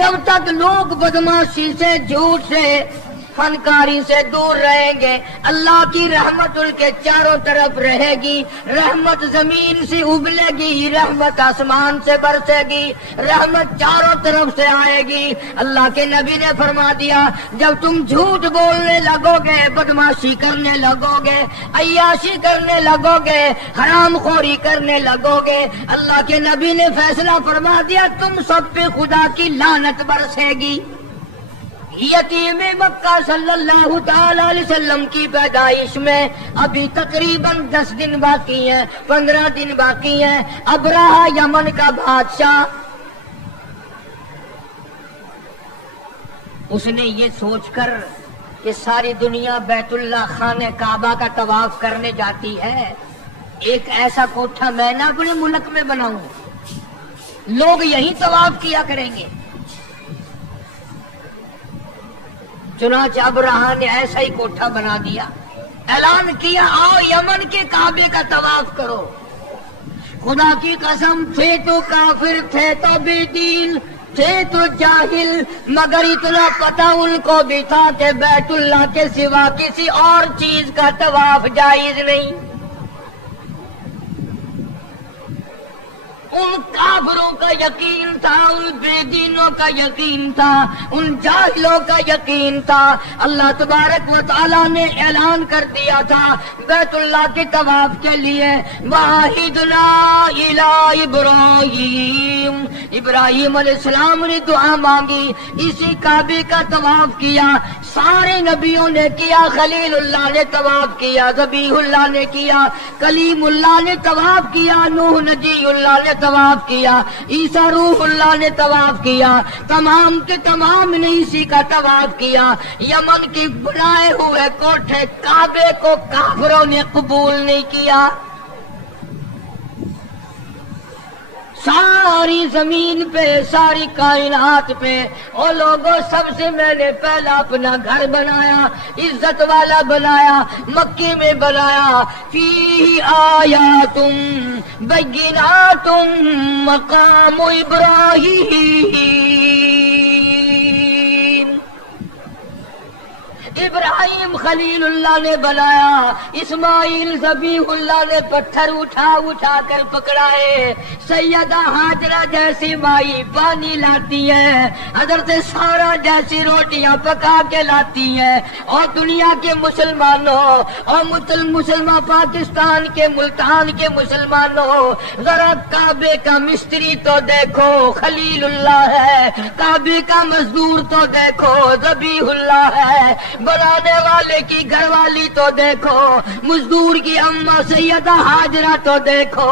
جب تک لوگ بدماشی سے، جھوٹ سے، فنکاری سے دور رہیں گے، اللہ کی رحمت ان کے چاروں طرف رہے گی، رحمت زمین سے ابلے گی، رحمت آسمان سے برسے گی، رحمت چاروں طرف سے آئے گی۔ اللہ کے نبی نے فرما دیا جب تم جھوٹ بولنے لگو گے، بدماشی کرنے لگو گے، عیاشی کرنے لگو گے، حرام خوری کرنے لگو گے، اللہ کے نبی نے فیصلہ فرما دیا تم سب پہ خدا کی لعنت برسے گی۔ یتیم مکہ صلی اللہ تعالی علیہ وسلم کی پیدائش میں ابھی تقریباً 10 دن باقی ہیں، 15 دن باقی ہیں۔ ابرہہ یمن کا بادشاہ، اس نے یہ سوچ کر کہ ساری دنیا بیت اللہ خانہ کعبہ کا طواف کرنے جاتی ہے، ایک ایسا کوٹھا میں نہ اپنے ملک میں بناؤں، لوگ یہی طواف کیا کریں گے۔ چنانچہ ابرہہ نے ایسا ہی کوٹھا بنا دیا، اعلان کیا آؤ یمن کے کعبے کا طواف کرو۔ خدا کی قسم تھے تو کافر، تھے تو بے دین، تھے تو جاہل، مگر اتنا پتہ ان کو بھی تھا کہ بیت اللہ کے سوا کسی اور چیز کا طواف جائز نہیں۔ ان کافروں کا یقین تھا، ان بے دینوں کا یقین تھا، ان جاہلوں کا یقین تھا۔ اللہ تبارک و تعالیٰ نے اعلان کر دیا تھا بیت اللہ کے طواف کے لیے وَعَهِدْنَا إِلَىٰ إِبْرَاهِيمَ، ابراہیم علیہ السلام نے دعا مانگی، اسی کعبے کا طواف کیا، سارے نبیوں نے کیا، خلیل اللہ نے طواف کیا، ذبیح اللہ نے کیا، کلیم اللہ نے طواف کیا، نوح نجی اللہ نے طواف کیا، عیسیٰ روح اللہ نے طواف کیا، تمام کے تمام نے اسی کا طواف کیا۔ یمن کی بنائے ہوئے کوٹھے کعبے کو کافروں نے قبول نہیں کیا۔ ساری زمین پہ، ساری کائنات پہ او لوگوں سب سے میں نے پہلا اپنا گھر بنایا، عزت والا بنایا، مکے میں بنایا، فیہ آیاتم بیناتم مقام ابراہیم۔ ابراہیم خلیل اللہ نے بنایا، اسماعیل ذبیح اللہ نے پتھر اٹھا اٹھا کر پکڑائے، سیدہ ہاجرہ جیسی مائی پانی لاتی ہے، حضرت سارہ جیسی روٹیاں پکا کے لاتی ہیں۔ اور دنیا کے مسلمانوں اور مسلمان پاکستان کے ملتان کے مسلمانوں، ذرا کعبے کا مستری تو دیکھو خلیل اللہ ہے، کعبے کا مزدور تو دیکھو ذبیح اللہ ہے، بنانے والے کی گھر والی تو دیکھو، مزدور کی اماں سیدہ ہاجرہ تو دیکھو۔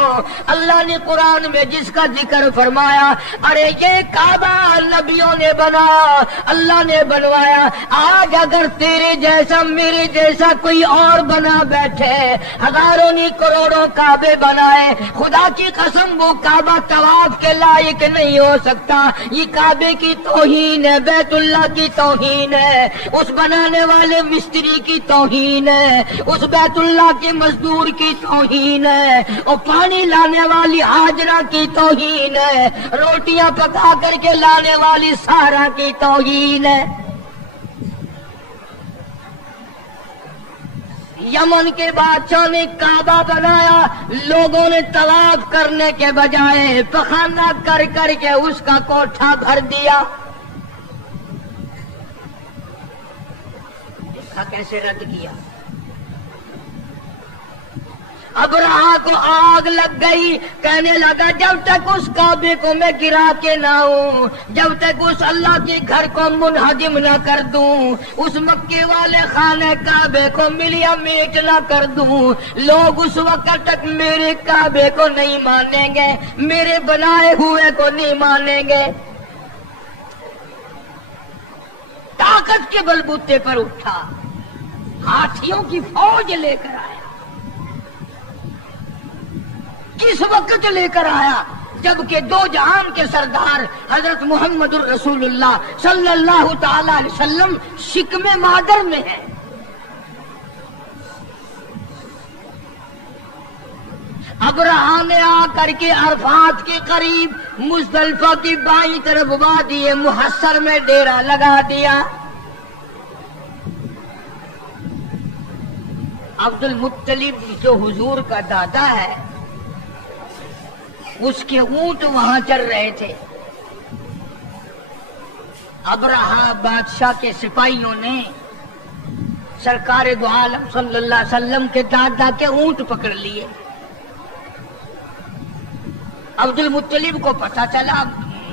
اللہ نے قرآن میں جس کا ذکر فرمایا، ارے یہ کعبہ نبیوں نے بنایا، اللہ نے بنوایا، آج اگر تیرے جیسا میرے جیسا کوئی اور بنا بیٹھے، ہزاروں نہیں کروڑوں کعبے بنائے، خدا کی قسم وہ کعبہ طواف کے لائق نہیں ہو سکتا۔ یہ کعبے کی توہین ہے، بیت اللہ کی توہین ہے، اس بنانے والے مستری کی توہین ہے، اس بیت اللہ کے مزدور کی توہین ہے، اور پانی لانے والی ہاجرہ کی توہین ہے، روٹیاں پکا کر کے لانے والی سارہ کی توہین ہے۔ یمن کے بادشاہ نے کعبہ بنایا، لوگوں نے طواف کرنے کے بجائے پخانہ کر کر کے اس کا کوٹھا بھر دیا۔ کیسے رد کیا؟ ابرہہ کو آگ لگ گئی، کہنے لگا جب تک اس کعبے کو میں گرا کے نہ ہوں، جب تک اس اللہ کے گھر کو منہدم نہ کر دوں، اس مکے والے خانہ کعبے کو ملیا میٹ نہ کر دوں، لوگ اس وقت تک میرے کعبے کو نہیں مانیں گے، میرے بنائے ہوئے کو نہیں مانیں گے۔ طاقت کے بلبوتے پر اٹھا، ہاتھیوں کی فوج لے کر آیا۔ کس وقت لے کر آیا؟ جبکہ دو جہان کے سردار حضرت محمد الرسول اللہ صلی اللہ تعالی علیہ وسلم شکم مادر میں ہے۔ ابرہا نے آ کر کے عرفات کے قریب مزدلفہ کی بائیں طرف وادی محصر میں ڈیرا لگا دیا. عبد المطلب جو حضور کا دادا ہے اس کے اونٹ وہاں چل رہے تھے. ابرہا بادشاہ کے سپاہیوں نے سرکار دو عالم صلی اللہ علیہ وسلم کے دادا کے اونٹ پکڑ لیے. عبد المطلب کو پتا چلا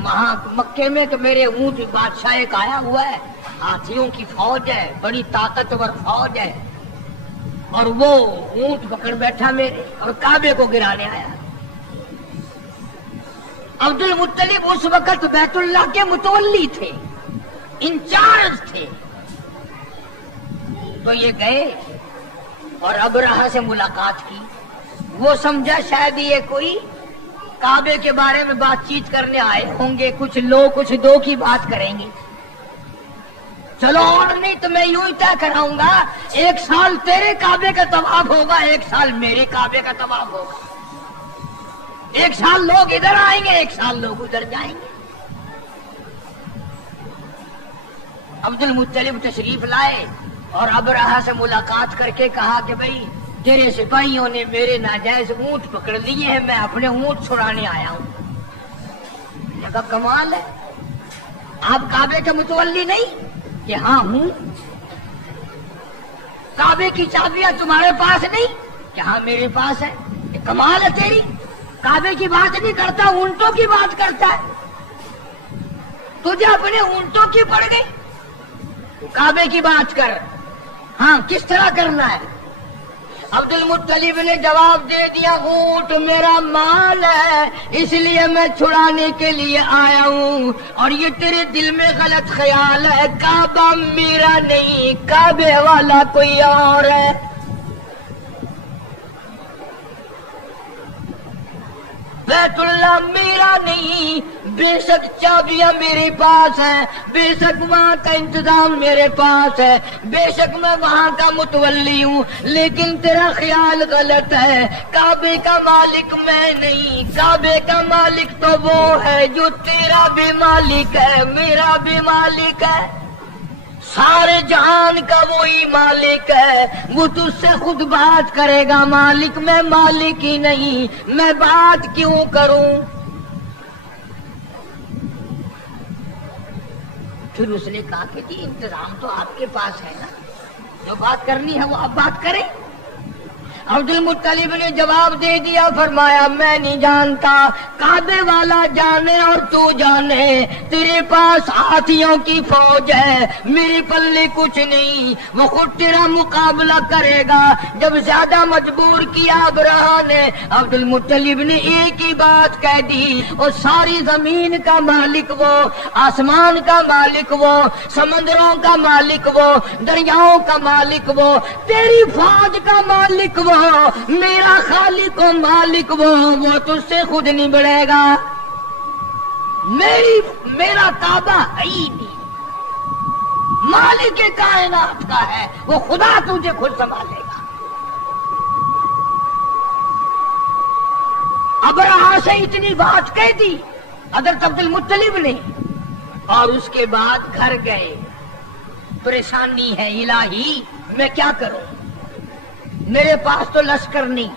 وہاں مکے میں کہ میرے اونٹ بادشاہ ایک آیا ہوا ہے, ہاتھیوں کی فوج ہے, بڑی طاقتور فوج ہے, اور وہ اونٹ پکڑ بیٹھا میرے اور کعبے کو گرانے آیا. عبد المطلب اس وقت بیت اللہ کے متولی تھے, انچارج تھے. تو یہ گئے اور ابرہا سے ملاقات کی. وہ سمجھا شاید یہ کوئی کعبے کے بارے میں بات چیت کرنے آئے ہوں گے, کچھ لوگ کچھ دو کی بات کریں گے. چلو اور نہیں تو میں یوں ہی طے کراؤں گا, ایک سال تیرے کعبے کا طواف ہوگا, ایک سال میرے کعبے کا طواف ہوگا. ایک سال لوگ ادھر آئیں گے, ایک سال لوگ ادھر جائیں گے. عبد المطلب تشریف لائے اور ابرہا سے ملاقات کر کے کہا کہ بھئی تیرے سپاہیوں نے میرے ناجائز اونٹ پکڑ لیے ہیں, میں اپنے اونٹ چھڑانے آیا ہوں. کہا کمال ہے, آپ کعبے کے متولی نہیں؟ کہ ہاں ہوں. کعبے کی چابیاں تمہارے پاس نہیں؟ کہ ہاں میرے پاس ہے. کہ کمال ہے تیری, کعبے کی بات نہیں کرتا, اونٹوں کی بات کرتا ہے. تجھے اپنے اونٹوں کی پڑ گئی, کعبے کی بات کر. ہاں کس طرح کرنا ہے؟ عبد المطلب نے جواب دے دیا, اونٹ میرا مال ہے, اس لیے میں چھڑانے کے لیے آیا ہوں. اور یہ تیرے دل میں غلط خیال ہے, کعبہ میرا نہیں, کعبے والا کوئی اور ہے. بیت اللہ میرا نہیں, بے شک چابیاں میرے پاس ہیں, بے شک وہاں کا انتظام میرے پاس ہے, بے شک میں وہاں کا متولی ہوں, لیکن تیرا خیال غلط ہے. کعبے کا مالک میں نہیں, کعبے کا مالک تو وہ ہے جو تیرا بھی مالک ہے, میرا بھی مالک ہے. سارے جہان کا وہی مالک ہے, وہ تجھ سے خود بات کرے گا. مالک میں مالک ہی نہیں, میں بات کیوں کروں؟ پھر اس نے کہا کہ جی انتظام تو آپ کے پاس ہے نا, جو بات کرنی ہے وہ آپ بات کریں. عبد المطلب نے جواب دے دیا, فرمایا میں نہیں جانتا, کعبے والا جانے اور تو جانے. تیرے پاس ہاتھیوں کی فوج ہے, میرے پلے کچھ نہیں, وہ خود تیرا مقابلہ کرے گا. جب زیادہ مجبور کیا ابرہا نے, عبد المطلب نے ایک ہی بات کہہ دی, اور ساری زمین کا مالک وہ, آسمان کا مالک وہ, سمندروں کا مالک وہ, دریاؤں کا مالک وہ, تیری فوج کا مالک وہ, میرا خالق و مالک وہ تجھ سے خود نہیں بڑھے گا. میرا کعبہ ہے ہی نہیں, مالک کائنات کا ہے, وہ خدا تجھے خود سنبھالے گا. ابرہا سے اتنی بات کہہ دی حضرت عبد المطلب نے, اور اس کے بعد گھر گئے. پریشانی ہے الہی, میں کیا کروں؟ میرے پاس تو لشکر نہیں,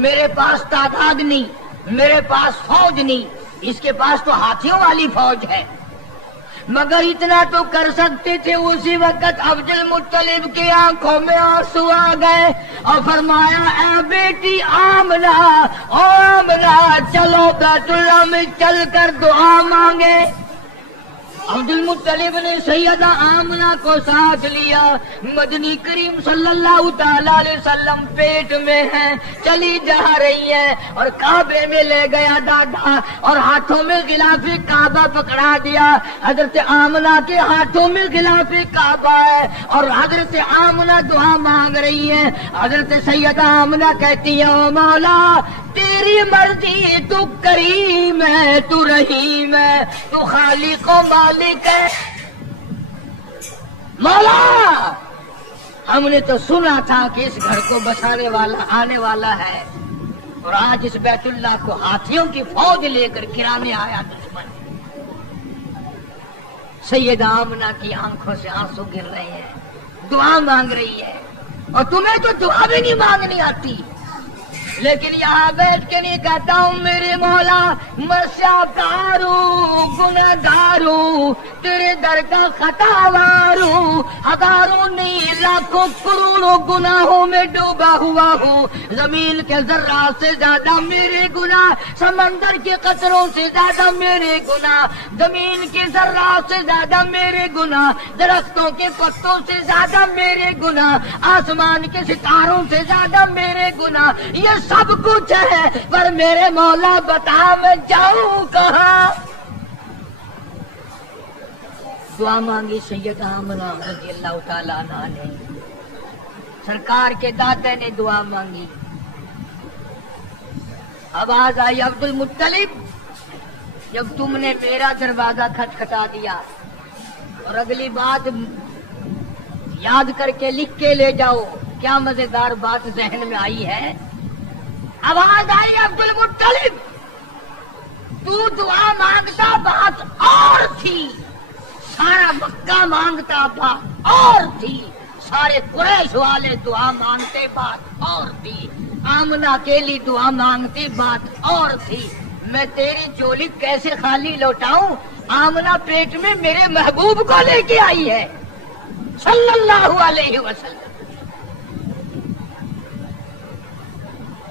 میرے پاس تعداد نہیں, میرے پاس فوج نہیں, اس کے پاس تو ہاتھیوں والی فوج ہے. مگر اتنا تو کر سکتے تھے. اسی وقت عبد المطلب کی آنکھوں میں آنسو آ گئے اور فرمایا, اے بیٹی آمنہ, او آمنہ, چلو بیت اللہ میں چل کر دعا مانگے. عبد المطلب نے سیدہ آمنہ کو ساتھ لیا. مدنی کریم صلی اللہ تعالی علیہ وسلم پیٹ میں ہیں, چلی جا رہی ہے, اور کعبے میں لے گیا دادا, اور ہاتھوں میں غلاف کعبہ پکڑا دیا. حضرت آمنہ کے ہاتھوں میں غلاف کعبہ ہے, اور حضرت آمنہ دعا مانگ رہی ہے. حضرت سیدہ آمنہ کہتی ہے, او مولا تیری مرضی, تو کریم ہے, تو رحیم ہے, تو خالق و مالک ہے. مولا ہم نے تو سنا تھا کہ اس گھر کو بسانے والا آنے والا ہے, اور آج اس بیت اللہ کو ہاتھیوں کی فوج لے کر گرانے آیا دشمن. سیدہ آمنہ کی آنکھوں سے آنسو گر رہے ہیں، دعا مانگ رہی ہے، اور تمہیں تو دعا بھی نہیں مانگنی آتی، لیکن یہاں بیٹھ کے نہیں کہتا ہوں میرے مولا میں سیاکار ہوں، گنہگار ہوں، تیرے در کا خطاوار ہوں، ہزاروں نہیں لاکھوں کروڑوں گناہوں میں ڈوبا ہوا ہوں، زمین کے ذرات سے زیادہ میرے گناہ، سمندر کے قطروں سے زیادہ میرے گناہ، زمین کے ذرات سے زیادہ میرے گناہ، درختوں کے پتوں سے زیادہ میرے گناہ، آسمان کے ستاروں سے زیادہ میرے گناہ، یہ سب کچھ ہے، پر میرے مولا بتا میں جاؤں کہاں؟ دعا مانگی سیدہ آمنہ رضی اللہ تعالیٰ عنہ نے، سرکار کے داتے نے دعا مانگی. آواز آئی عبد المطلب جب تم نے میرا دروازہ کھٹکھٹا دیا، اور اگلی بات یاد کر کے لکھ کے لے جاؤ، کیا مزیدار بات ذہن میں آئی ہے. آواز آئی عبد المطلب تو دعا مانگتا بات اور تھی، سارا مکہ مانگتا بات اور تھی، سارے قریش والے دعا مانگتے بات اور تھی، آمنہ اکیلی دعا مانگتی بات اور تھی. میں تیری جولی کیسے خالی لوٹاؤں؟ آمنہ پیٹ میں میرے محبوب کو لے کے آئی ہے صلی اللہ علیہ وسلم.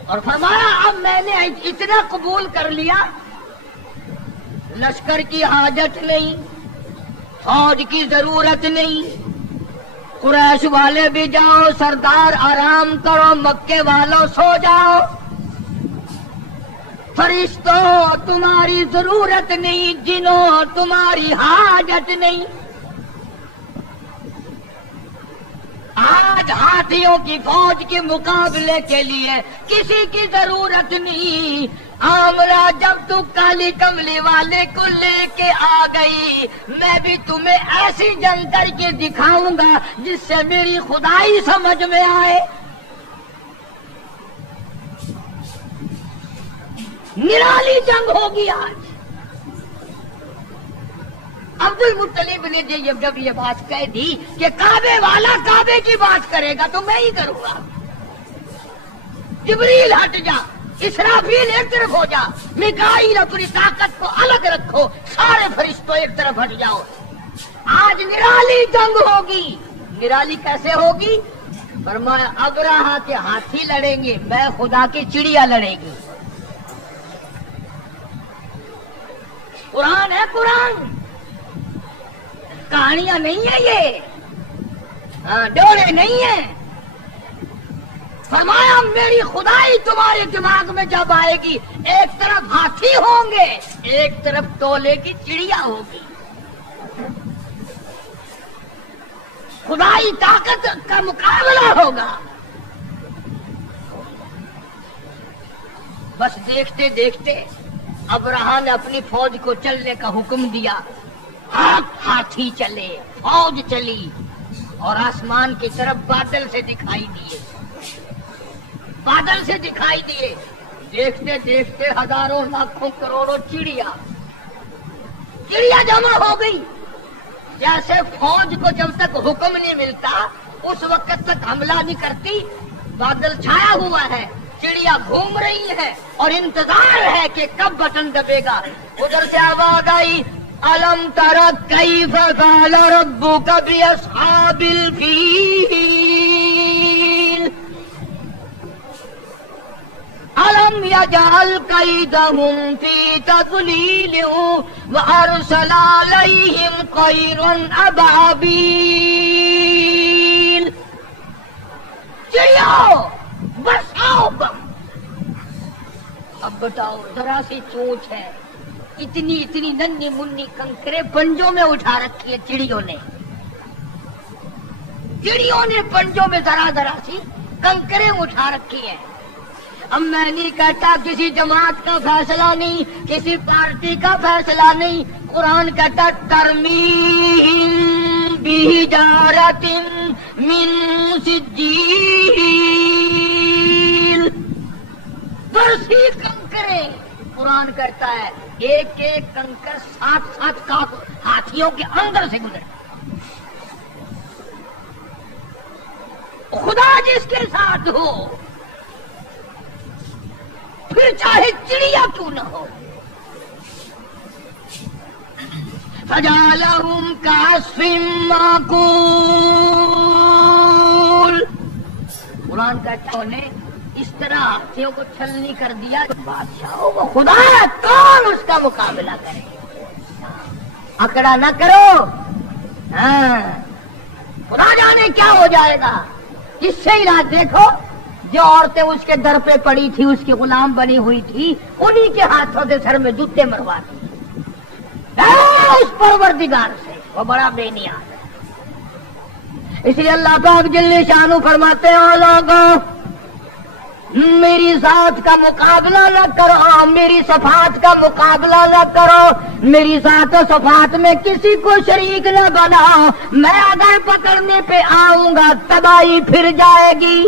اور فرمایا اب میں نے اتنا قبول کر لیا، لشکر کی حاجت نہیں، فوج کی ضرورت نہیں، قریش والے بھی جاؤ، سردار آرام کرو، مکے والوں سو جاؤ، فرشتوں تمہاری ضرورت نہیں، جنوں تمہاری حاجت نہیں. آج ہاتھیوں کی فوج کے مقابلے کے لیے کسی کی ضرورت نہیں. آمنہ جب تو کالی کملی والے کو لے کے آ گئی، میں بھی تمہیں ایسی جنگ کر کے دکھاؤں گا جس سے میری خدائی سمجھ میں آئے. نرالی جنگ ہوگی آج. عبد المطلب نے جب یہ بات کہہ دی کہ کعبے والا کعبے کی بات کرے گا تو میں ہی کروں گا. جبریل ہٹ جا، اسرافیل ایک طرف ہو جا، میکائیل اپنی طاقت کو الگ رکھو، سارے فرشتوں ایک طرف ہٹ جاؤ. آج نرالی جنگ ہوگی. نرالی کیسے ہوگی؟ فرمایا ابرہہ کے ہاتھی لڑیں گے، میں خدا کی چڑیا لڑے گی. قرآن ہے، قرآن کہانیاں نہیں ہے، یہ ڈوڑے نہیں ہیں. فرمایا میری خدائی تمہارے دماغ میں جب آئے گی، ایک طرف ہاتھی ہوں گے، ایک طرف تولے کی چڑیا ہوگی. خدائی طاقت کا مقابلہ ہوگا. بس دیکھتے دیکھتے ابرہہ نے اپنی فوج کو چلنے کا حکم دیا. ہاتھی چلے، فوج چلی، اور آسمان کی طرف بادل سے دکھائی دیے، بادل سے دکھائی دیے. دیکھتے دیکھتے ہزاروں لاکھوں کروڑوں چڑیا جمع ہو گئی. جیسے فوج کو جب تک حکم نہیں ملتا اس وقت تک حملہ نہیں کرتی. بادل چھایا ہوا ہے، چڑیا گھوم رہی ہے اور انتظار ہے کہ کب بٹن دبے گا. ادھر سے آواز آئی الم تر کیف فعل ربک باصحاب الفیل الم یجعل کیدہم فی تضلیل وارسل علیہم طیرا ابابیل. چڑیاؤ برساؤ بم. اب بتاؤ ذرا سی چونچ ہے، اتنی اتنی ننھی منی کنکرے پنجوں میں اٹھا رکھی ہے چڑیوں نے. چڑیوں نے پنجوں میں ذرا ذرا سی کنکرے اٹھا رکھی ہے. اب میں نہیں کہتا کسی جماعت کا فیصلہ نہیں، کسی پارٹی کا فیصلہ نہیں. قرآن کہتا ترمیم بحجارۃ من سجیل. برسی کنکرے. قرآن کرتا ہے ایک ایک کنکر 7 ہاتھیوں کے اندر سے گزرے. خدا جس کے ساتھ ہو پھر چاہے چڑیا کیوں نہ ہو. فجعلہم کعصف مأکول. قرآن کہتا ہے اس طرح ہاتھیوں کو چھلنی کر دیا. بادشاہ وہ خدا ہے، کون اس کا مقابلہ کرے. اکڑا نہ کرو. ہاں خدا جانے کیا ہو جائے گا. اس سے علاج دیکھو، جو عورتیں اس کے در پہ پڑی تھی، اس کی غلام بنی ہوئی تھی، انہی کے ہاتھوں سے سر میں جوتے مروا دی. اس پروردگار سے وہ بڑا بے نیاز ہے. اس لیے اللہ پاک جل شانہ فرماتے ہیں لوگوں میری ذات کا مقابلہ نہ کرو، میری صفات کا مقابلہ نہ کرو، میری ذات و صفات میں کسی کو شریک نہ بناؤ. میں اگر پکڑنے پہ آؤں گا تباہی پھر جائے گی.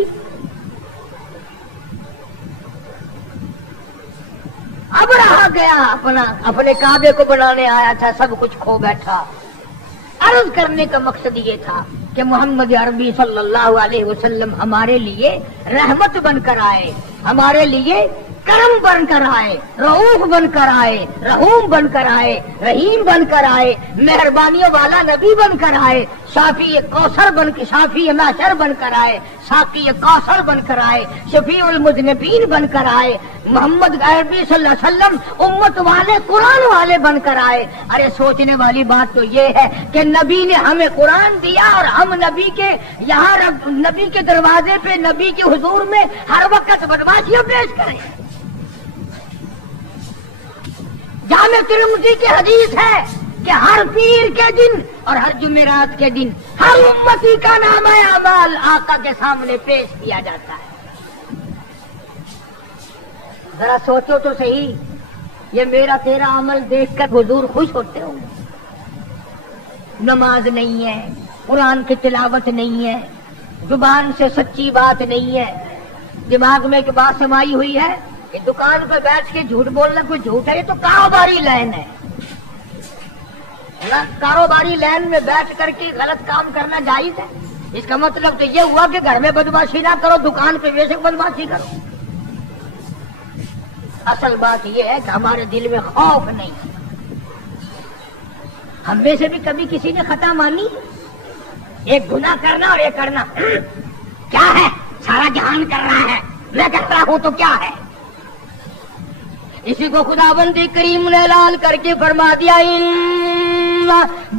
اب رہا گیا اپنے کعبے کو بنانے آیا تھا، سب کچھ کھو بیٹھا. عرض کرنے کا مقصد یہ تھا کہ محمد عربی صلی اللہ علیہ وسلم ہمارے لیے رحمت بن کر آئے، ہمارے لیے کرم بن کر آئے، رؤوف بن کر آئے، رحوم بن کر آئے، رحیم بن کر آئے، مہربانیوں والا نبی بن کر آئے، شافی کوثر بن کے شافی محشر بن کر آئے، ساقی کوثر بن کر آئے، شفیع المذنبین بن کر آئے. محمد عربی صلی اللہ علیہ وسلم امت والے قرآن والے بن کر آئے. ارے سوچنے والی بات تو یہ ہے کہ نبی نے ہمیں قرآن دیا اور ہم نبی کے یہاں نبی کے دروازے پہ نبی کے حضور میں ہر وقت بدماشیاں پیش کریں. جامع ترمذی کی حدیث ہے کہ ہر پیر کے دن اور ہر جمعرات کے دن ہر امتی کا نامہ اعمال آقا کے سامنے پیش کیا جاتا ہے. ذرا سوچو تو صحیح، یہ میرا تیرا عمل دیکھ کر حضور خوش ہوتے ہوں گے. نماز نہیں ہے، قرآن کی تلاوت نہیں ہے، زبان سے سچی بات نہیں ہے، دماغ میں ایک بات سمائی ہوئی ہے کہ دکان پہ بیٹھ کے جھوٹ بولنا کوئی جھوٹ ہے. یہ تو کاروباری لائن ہے. کاروباری لائن میں بیٹھ کر کے غلط کام کرنا جائز ہے. اس کا مطلب تو یہ ہوا کہ گھر میں بدماشی نہ کرو، دکان پہ بے شک بدماشی کرو. اصل بات یہ ہے کہ ہمارے دل میں خوف نہیں. ہم میں سے بھی کبھی کسی نے خطا مانی؟ ایک گناہ کرنا اور ایک کرنا کیا ہے؟ سارا جہان کر رہا ہے، میں کر رہا ہوں تو کیا ہے؟ اسی کو خداوند کریم نے اعلان کر کے فرما دیا ان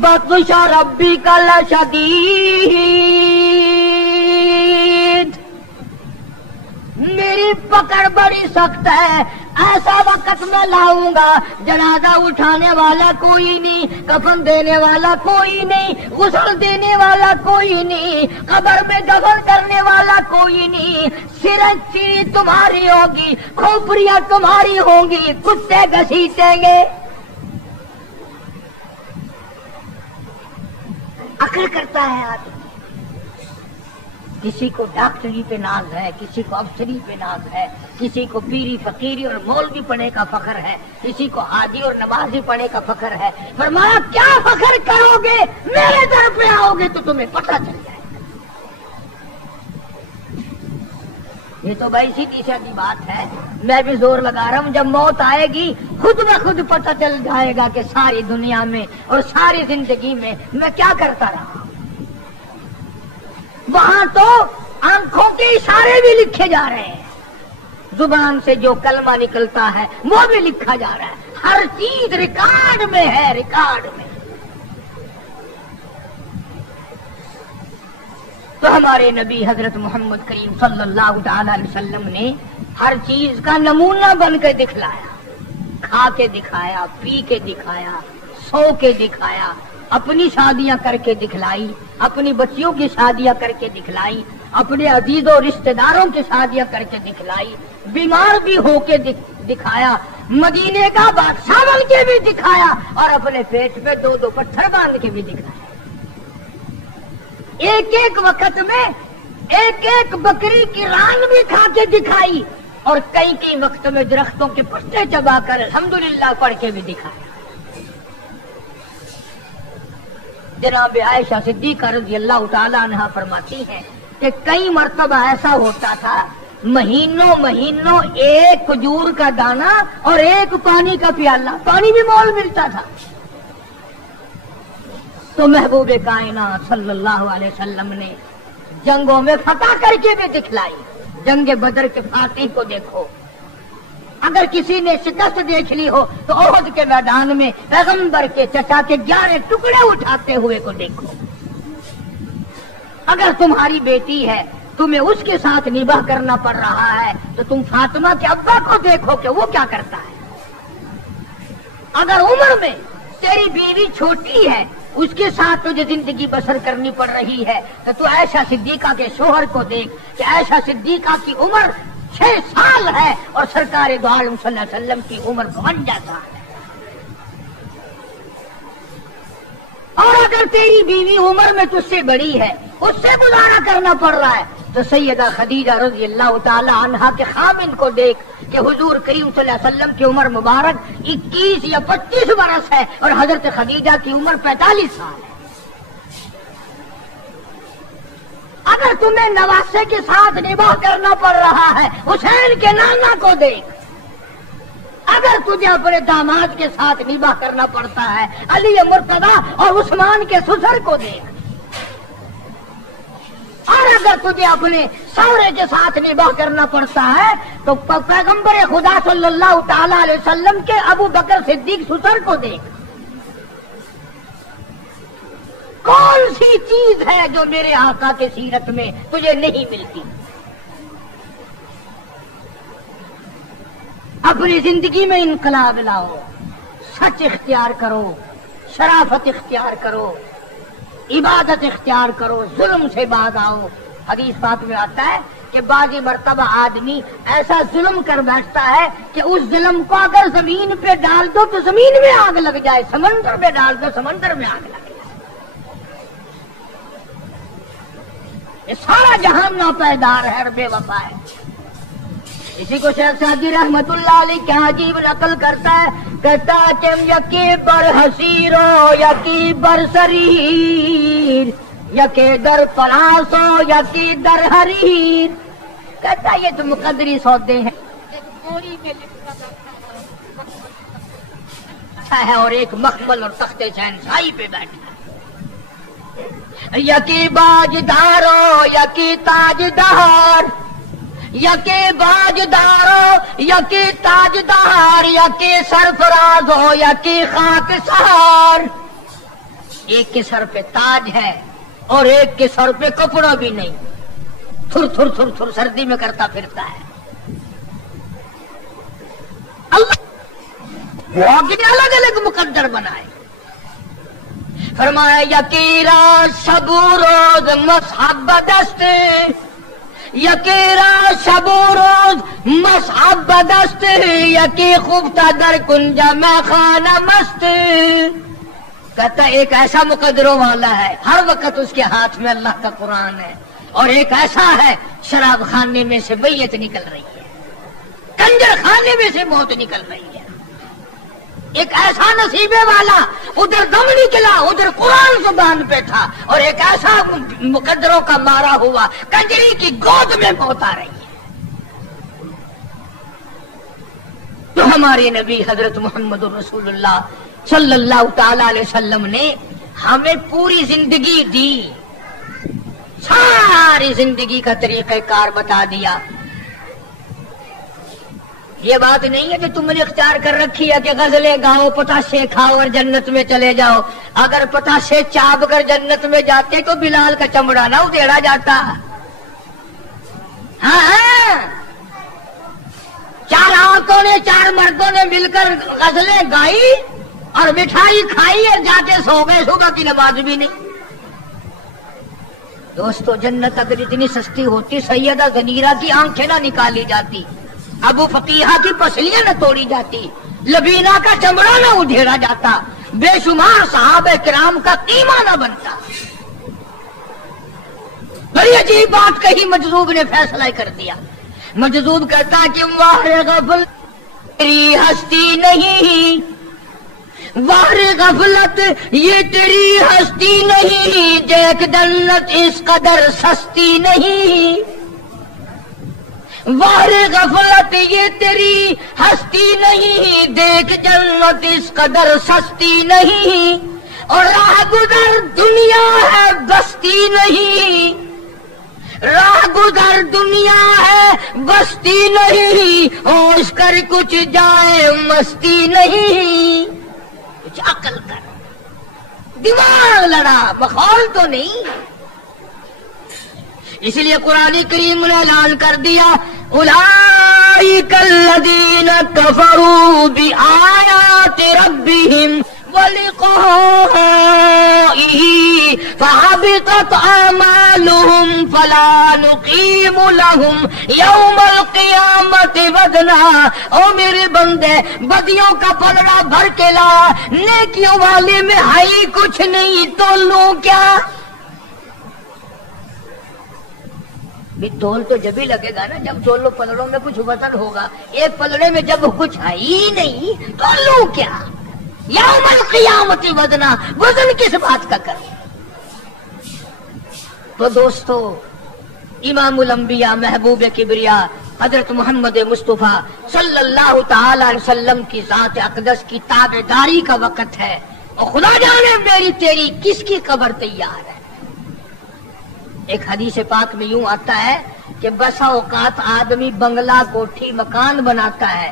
بطش ربک لشدید. میری پکڑ بڑی سخت ہے. ایسا وقت میں لاؤں گا جنازہ اٹھانے والا کوئی نہیں، کفن دینے والا کوئی نہیں، غسل دینے والا کوئی نہیں، قبر میں دفن کرنے والا کوئی نہیں. سری تمہاری ہوگی، کھوپڑیاں تمہاری ہوں گی، کتے گھسیٹیں گے. عقل کرتا ہے آدمی. کسی کو ڈاکٹری پہ ناز ہے، کسی کو افسری پہ ناز ہے، کسی کو پیری فقیری اور مولوی پڑھنے کا فخر ہے، کسی کو حاجی اور نمازی پڑھنے کا فخر ہے. فرمایا کیا فخر کرو گے؟ میرے در پہ آؤ گے تو تمہیں پتہ چل جائے گا. یہ تو بھائی سیدھی سادی بات ہے. میں بھی زور لگا رہا ہوں، جب موت آئے گی خود بخود پتہ چل جائے گا کہ ساری دنیا میں اور ساری زندگی میں میں کیا کرتا رہا. وہاں تو آنکھوں کے اشارے بھی لکھے جا رہے ہیں، زبان سے جو کلمہ نکلتا ہے وہ بھی لکھا جا رہا ہے. ہر چیز ریکارڈ میں ہے، ریکارڈ میں. تو ہمارے نبی حضرت محمد کریم صلی اللہ تعالی علیہ وسلم نے ہر چیز کا نمونہ بن کے دکھلایا. کھا کے دکھایا، پی کے دکھایا، سو کے دکھایا، اپنی شادیاں کر کے دکھلائی، اپنی بچیوں کی شادیاں کر کے دکھلائی، اپنے عزیزوں رشتہ داروں کی شادیاں کر کے دکھلائی، بیمار بھی ہو کے دکھایا، مدینے کا بادشاہ بن کے بھی دکھایا، اور اپنے پیٹ پہ 2 پتھر باندھ کے بھی دکھایا. ایک ایک وقت میں ایک ایک بکری کی ران بھی کھا کے دکھائی اور کئی وقت میں درختوں کے پتے چبا کر الحمدللہ پڑھ کے بھی دکھایا۔ جناب عائشہ صدیقہ رضی اللہ تعالی عنہا فرماتی ہیں کہ کئی مرتبہ ایسا ہوتا تھا مہینوں ایک کھجور کا دانہ اور ایک پانی کا پیالہ، پانی بھی مول ملتا تھا، تو محبوب کائنات صلی اللہ علیہ وسلم نے جنگوں میں فتح کر کے بھی دکھلائی۔ جنگ بدر کے فاتح کو دیکھو، اگر کسی نے شکست دیکھ لی ہو تو احد کے میدان میں پیغمبر کے چچا کے 11 ٹکڑے اٹھاتے ہوئے کو دیکھو۔ اگر تمہاری بیٹی ہے تمہیں اس کے ساتھ نباہ کرنا پڑ رہا ہے تو تم فاطمہ کے ابا کو دیکھو کہ وہ کیا کرتا ہے۔ اگر عمر میں تیری بیوی چھوٹی ہے اس کے ساتھ تجھے زندگی بسر کرنی پڑ رہی ہے تو عائشہ صدیقہ کے شوہر کو دیکھ کہ عائشہ صدیقہ کی عمر 6 سال ہے اور سرکار دو عالم صلی اللہ علیہ وسلم کی عمر 52 سال ہے۔ اور اگر تیری بیوی عمر میں تجھ سے بڑی ہے اس سے گزارا کرنا پڑ رہا ہے تو سیدہ خدیجہ رضی اللہ تعالی عنہا کے خامن کو دیکھ کہ حضور کریم صلی اللہ علیہ وسلم کی عمر مبارک 21 یا 25 برس ہے اور حضرت خدیجہ کی عمر 45 سال ہے۔ اگر تمہیں نواسے کے ساتھ نباہ کرنا پڑ رہا ہے حسین کے نانا کو دیکھ، اگر تجھے اپنے داماد کے ساتھ نباہ کرنا پڑتا ہے علی مرتضی اور عثمان کے سسر کو دیکھ، اور اگر تجھے اپنے سورے کے ساتھ نباہ کرنا پڑتا ہے تو پیغمبر خدا صلی اللہ تعالی علیہ وسلم کے ابو بکر صدیق سسر کو دیکھ۔ کون سی چیز ہے جو میرے آقا کے سیرت میں تجھے نہیں ملتی؟ اپنی زندگی میں انقلاب لاؤ، سچ اختیار کرو، شرافت اختیار کرو، عبادت اختیار کرو، ظلم سے باز آؤ۔ حدیث پاک میں آتا ہے کہ بعضی مرتبہ آدمی ایسا ظلم کر بیٹھتا ہے کہ اس ظلم کو اگر زمین پہ ڈال دو تو زمین میں آگ لگ جائے، سمندر میں ڈال دو سمندر میں آگ لگ جائے۔ یہ سارا جہان ناپائیدار ہے، بے وفا ہے۔ اسی کو شیخ سعدی رحمت اللہ علیہ کیا عجیب نقل کرتا ہے، کہتا کہ یکی بر حسیرو یکی بر سریر، یکی در پلاسو یکی در حریر۔ کہتا یہ تو مقدری سودے ہیں، ایک بوری میں لکھا ہے اور ایک مخمل اور تخت شہنشاہی پہ بیٹھا ہے۔ یکی باجدارو یکی تاجدار، یکی باجدارو یکی تاجدار، یکی سرفراز ہو یکی خاک سہار۔ ایک کے سر پہ تاج ہے اور ایک کے سر پہ کپڑا بھی نہیں، تھر تھر تھر تھر سردی میں کرتا پھرتا ہے۔ اللہ الگ الگ مقدر بنائے۔ فرمایا یکی راز شب و روز مصحب دست، یکی راز شب و روز مصحب دست، یکی خفتہ در کنجہ میں خانہ مست۔ کہتا ایک ایسا مقدروں والا ہے ہر وقت اس کے ہاتھ میں اللہ کا قرآن ہے، اور ایک ایسا ہے شراب خانے میں سے بیعت نکل رہی ہے، کنجر خانے میں سے موت نکل رہی ہے۔ ایک ایسا نصیبے والا ادھر دم نکلا ادھر قرآن زبان پہ تھا، اور ایک ایسا مقدروں کا مارا ہوا کنجری کی گود میں موت آ رہی ہے۔ تو ہمارے نبی حضرت محمد رسول اللہ صلی اللہ تعالی علیہ وسلم نے ہمیں پوری زندگی دی، ساری زندگی کا طریقہ کار بتا دیا۔ یہ بات نہیں ہے کہ تم نے اختیار کر رکھی ہے کہ غزلیں گاؤ، پتاشے کھاؤ اور جنت میں چلے جاؤ۔ اگر پتاشے چاپ کر جنت میں جاتے تو بلال کا چمڑا نہ ادھیڑا جاتا۔ ہاں، 4 عورتوں نے 4 مردوں نے مل کر غزلیں گائی اور مٹھائی کھائی اور جا کے سو گئے، صبح کی نماز بھی نہیں۔ دوستو جنت اگر اتنی سستی ہوتی سیدہ زنیرہ کی آنکھیں نہ نکالی جاتی، ابو فقیہہ کی پسلیاں نہ توڑی جاتی، لبینہ کا چمڑا نہ ادھیڑا جاتا، بے شمار صحابہ کرام کا قیمہ نہ بنتا۔ بڑی عجیب بات کہی، مجذوب نے فیصلہ کر دیا۔ مجذوب کرتا کہ واہ غفلت تیری ہستی نہیں، واہ غفلت یہ تیری ہستی نہیں، دیکھ جنت اس قدر سستی نہیں، واہ غفلت یہ تیری ہستی نہیں، دیکھ جنت اس قدر سستی نہیں، اور راہ گزر دنیا ہے بستی نہیں، راہ گزر دنیا ہے بستی نہیں، ہوش کر کچھ جائے مستی نہیں، کچھ عقل کر، دماغ لڑا، مخول تو نہیں۔ اس لیے قرآن کریم نے اعلان کر دیا اولئک الذین کفروا بآیات ربہم وَلِقَائِهِ فَحَبِطَتْ أَعْمَالُهُمْ فَلَا نُقِيمُ لَهُمْ يَوْمَ الْقِيَامَةِ وَزْنًا۔ او میرے بندے، بدیوں کا پلڑا بھر کے لا، نیکیوں والے میں ہے ہی کچھ نہیں، تو لوں کیا؟ بھی تول تو جب ہی لگے گا نا جب تولو پلڑوں میں کچھ وزن ہوگا، ایک پلڑے میں جب کچھ ہے ہی نہیں تو لوں کیا؟ یوم القیامت وزنا، وزن کس بات کا کریں؟ تو دوستو، امام الانبیاء محبوب کبریا حضرت محمد مصطفیٰ صلی اللہ تعالی علیہ وسلم کی ذات اقدس کی تابعداری کا وقت ہے، اور خدا جانے میری تیری کس کی قبر تیار ہے۔ ایک حدیث پاک میں یوں آتا ہے کہ بسا اوقات آدمی بنگلہ کوٹھی مکان بناتا ہے،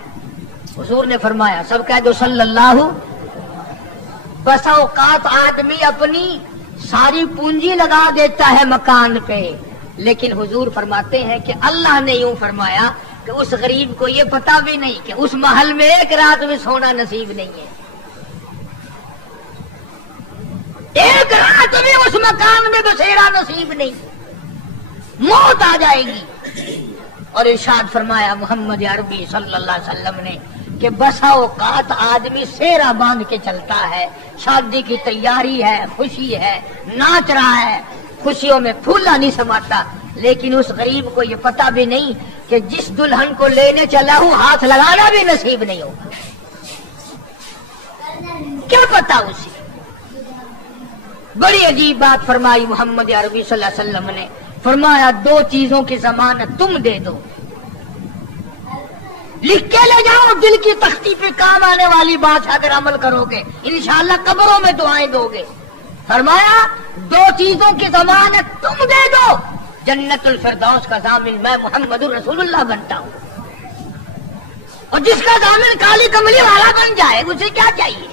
حضور نے فرمایا، سب کہہ دو صلی اللہ، بسا اوقات آدمی اپنی ساری پونجی لگا دیتا ہے مکان پہ، لیکن حضور فرماتے ہیں کہ اللہ نے یوں فرمایا کہ اس غریب کو یہ پتا بھی نہیں کہ اس محل میں ایک رات میں سونا نصیب نہیں ہے، ایک رات میں اس مکان میں بسیرا نصیب نہیں، موت آ جائے گی۔ اور ارشاد فرمایا محمد عربی صلی اللہ علیہ وسلم نے کہ بسا اوقات آدمی سیرا باندھ کے چلتا ہے، شادی کی تیاری ہے، خوشی ہے، ناچ رہا ہے، خوشیوں میں پھولا نہیں سماتا، لیکن اس غریب کو یہ پتا بھی نہیں کہ جس دلہن کو لینے چلا ہوں ہاتھ لگانا بھی نصیب نہیں ہوگا، کیا پتا اسے؟ بڑی عجیب بات فرمائی محمد عربی صلی اللہ علیہ وسلم نے، فرمایا دو چیزوں کی ضمانت تم دے دو، لکھ کے لے جاؤ، دل کی تختی پہ کام آنے والی بات اگر عمل کرو گے انشاءاللہ قبروں میں دعائیں دو گے۔ فرمایا دو چیزوں کی ضمانت تم دے دو، جنت الفردوس کا ضامن میں محمد رسول اللہ بنتا ہوں، اور جس کا ضامن کالی کملی والا بن جائے اسے کیا چاہیے؟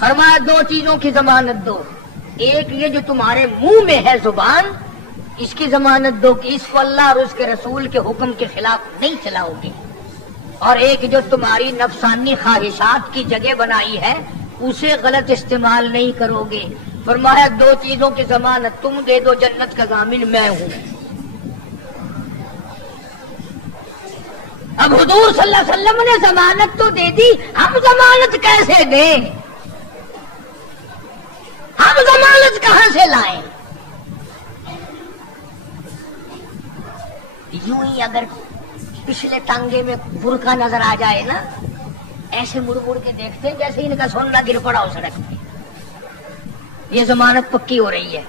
فرمایا دو چیزوں کی ضمانت دو، ایک یہ جو تمہارے منہ میں ہے زبان، اس کی ضمانت دو کہ اس کو اللہ اور اس کے رسول کے حکم کے خلاف نہیں چلاؤ گے، اور ایک جو تمہاری نفسانی خواہشات کی جگہ بنائی ہے اسے غلط استعمال نہیں کرو گے۔ فرمایا دو چیزوں کی ضمانت تم دے دو، جنت کا ضامن میں ہوں۔ اب حضور صلی اللہ علیہ وسلم نے ضمانت تو دے دی، ہم ضمانت کیسے دیں؟ ہم ضمانت کہاں سے لائیں؟ یوں ہی اگر پچھلے ٹانگے میں برقع نظر آ جائے نا، ایسے مڑ مڑ کے دیکھتے ہیں جیسے ان کا سونا گر پڑا ہو سڑک پہ، یہ ضمانت پکی ہو رہی ہے،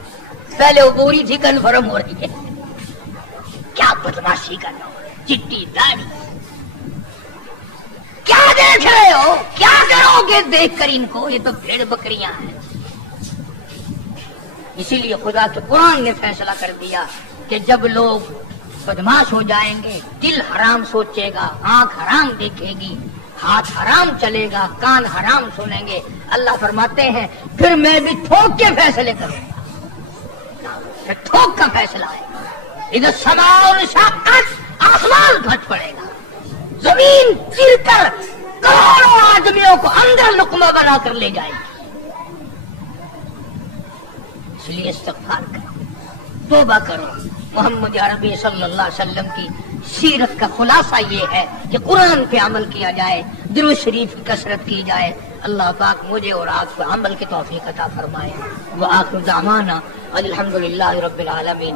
پہلے عبوری تھی کنفرم ہو رہی ہے، کیا بدماشی کرنا ہو، چٹی داڑھی، کیا دیکھ رہے ہو؟ کیا کرو گے دیکھ کر ان کو؟ یہ تو بھیڑ بکریاں ہیں۔ اسی لیے خدا کے قرآن نے فیصلہ کر دیا کہ جب لوگ بدماش ہو جائیں گے، دل حرام سوچے گا، آنکھ حرام دیکھے گی، ہاتھ حرام چلے گا، کان حرام سنیں گے، اللہ فرماتے ہیں پھر میں بھی تھوک کے فیصلے کروں گا، پھر تھوک کا فیصلہ ہے، ادھر السماء انشقت، آسمان پھٹ پڑے گا، زمین چیر کر کروڑوں آدمیوں کو اندر لقمہ بنا کر لے جائے گی۔ اس لیے استغفار کرو، توبہ کرو۔ محمد عربی صلی اللہ علیہ وسلم کی سیرت کا خلاصہ یہ ہے کہ قرآن پہ عمل کیا جائے، درود شریف کی کثرت کی جائے۔ اللہ پاک مجھے اور آپ کو عمل کی توفیق عطا فرمائے۔ وآخر دعوانا الحمدللہ رب العالمین۔